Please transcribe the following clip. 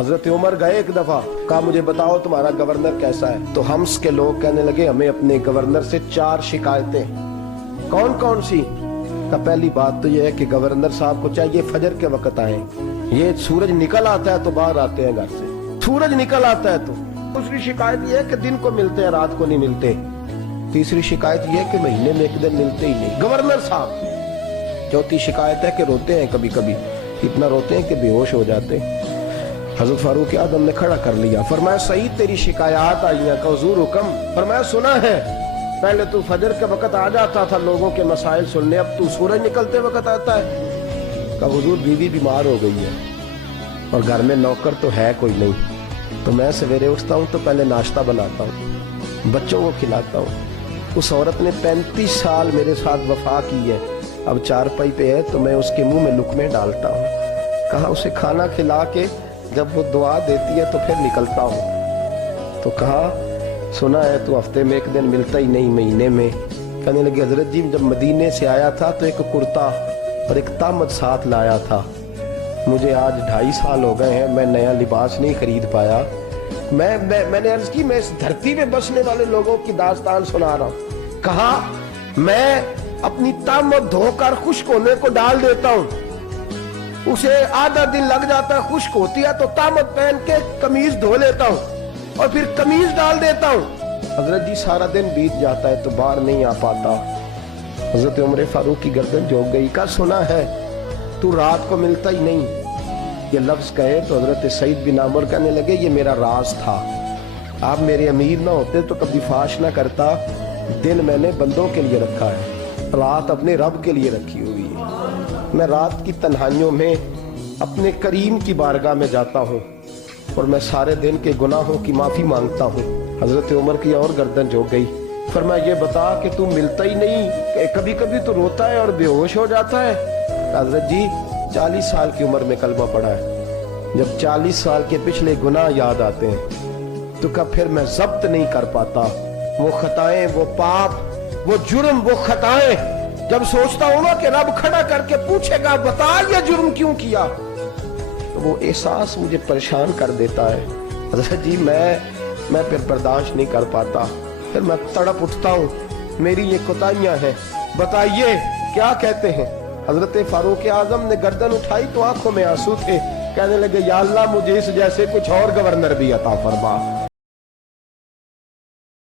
حضرت عمر گئے ایک دفعہ، کہا مجھے بتاؤ تمہارا گورنر کیسا ہے؟ تو ہمس کے لوگ کہنے لگے ہمیں اپنے گورنر سے 4 شکایتیں۔ کون کون سی؟ کہ پہلی بات تو یہ ہے کہ گورنر صاحب کو چاہیے فجر کے وقت آئیں، یہ سورج نکل آتا ہے تو باہر آتے ہیں گھر سے، سورج نکل آتا ہے تو۔ دوسری شکایت یہ ہے کہ دن کو ملتے ہیں رات کو نہیں ملتے۔ تیسری شکایت یہ ہے کہ مہینے میں ایک دن ملتے ہی نہیں گورنر صاحب۔ چوتھی شکایت ہے کہ روتے ہیں، کبھی کبھی اتنا روتے ہیں کہ بے ہوش ہو جاتے ہیں۔ حضرت فاروق اعظم نے کھڑا کر لیا، فرمایا صحیح تیری شکایات آئی ہیں کہ حضور حکم۔ فرمایا سنا ہے، پہلے تو فجر کے وقت آ جاتا تھا لوگوں کے مسائل سننے، اب تو سورج نکلتے وقت آتا ہے۔ کہ حضور بیوی بیمار ہو گئی ہے اور گھر میں نوکر تو ہے کوئی نہیں، تو میں سویرے اٹھتا ہوں تو پہلے ناشتہ بناتا ہوں، بچوں کو کھلاتا ہوں۔ اس عورت نے 35 سال میرے ساتھ وفا کی ہے، اب چارپائی پہ ہے تو میں اس کے منہ میں لقمے ڈالتا ہوں۔ کہا اسے کھانا کھلا کے جب وہ دعا دیتی ہے تو پھر نکلتا ہوں۔ تو کہا سنا ہے تو ہفتے میں ایک دن ملتا ہی نہیں، مہینے میں۔ کہنے لگے حضرت جی جب مدینے سے آیا تھا تو ایک کرتا اور ایک تامت ساتھ لایا تھا، مجھے آج 2.5 سال ہو گئے ہیں، میں نیا لباس نہیں خرید پایا۔ میں نے عرض کی میں اس دھرتی میں بسنے والے لوگوں کی داستان سنا رہا ہوں۔ کہا میں اپنی تامت دھو کر خشک ہونے کو ڈال دیتا ہوں، اسے آدھا دن لگ جاتا ہے، خشک ہوتی ہے تو تامت پہن کے قمیض دھو لیتا ہوں اور پھر قمیض ڈال دیتا ہوں۔ حضرت جی سارا دن بیت جاتا ہے تو باہر نہیں آ پاتا۔ حضرت عمر فاروق کی گردن جھک گئی، کا سنا ہے تو رات کو ملتا ہی نہیں۔ یہ لفظ کہے تو حضرت سعید بن عمر کہنے لگے یہ میرا راز تھا، آپ میرے امیر نہ ہوتے تو کبھی فاش نہ کرتا۔ دن میں نے بندوں کے لیے رکھا ہے، رات اپنے رب کے لیے رکھی ہوئی ہے۔ میں رات کی تنہائیوں میں اپنے کریم کی بارگاہ میں جاتا ہوں اور میں سارے دن کے گناہوں کی معافی مانگتا ہوں۔ حضرت عمر کی اور گردن جھک گئی، فرمایا یہ بتا کہ تم ملتا ہی نہیں، کہ کبھی کبھی تو روتا ہے اور بے ہوش ہو جاتا ہے۔ حضرت جی 40 سال کی عمر میں کلمہ پڑھا ہے، جب 40 سال کے پچھلے گناہ یاد آتے ہیں تو کب پھر میں ضبط نہیں کر پاتا وہ خطائیں، وہ پاپ، وہ جرم، وہ خطائیں۔ جب سوچتا ہوں نا کہ رب کھڑا کر کے پوچھے گا بتا یہ جرم کیوں کیا، تو وہ احساس مجھے پریشان کر دیتا ہے۔ حضرت جی میں پھر برداشت نہیں کر پاتا، پھر میں تڑپ اٹھتا ہوں، میری یہ کوتاہیاں ہیں، بتائیے کیا کہتے ہیں؟ حضرت فاروق اعظم نے گردن اٹھائی تو آنکھوں میں آنسو تھے، کہنے لگے یا اللہ مجھے اس جیسے کچھ اور گورنر بھی عطا فرما۔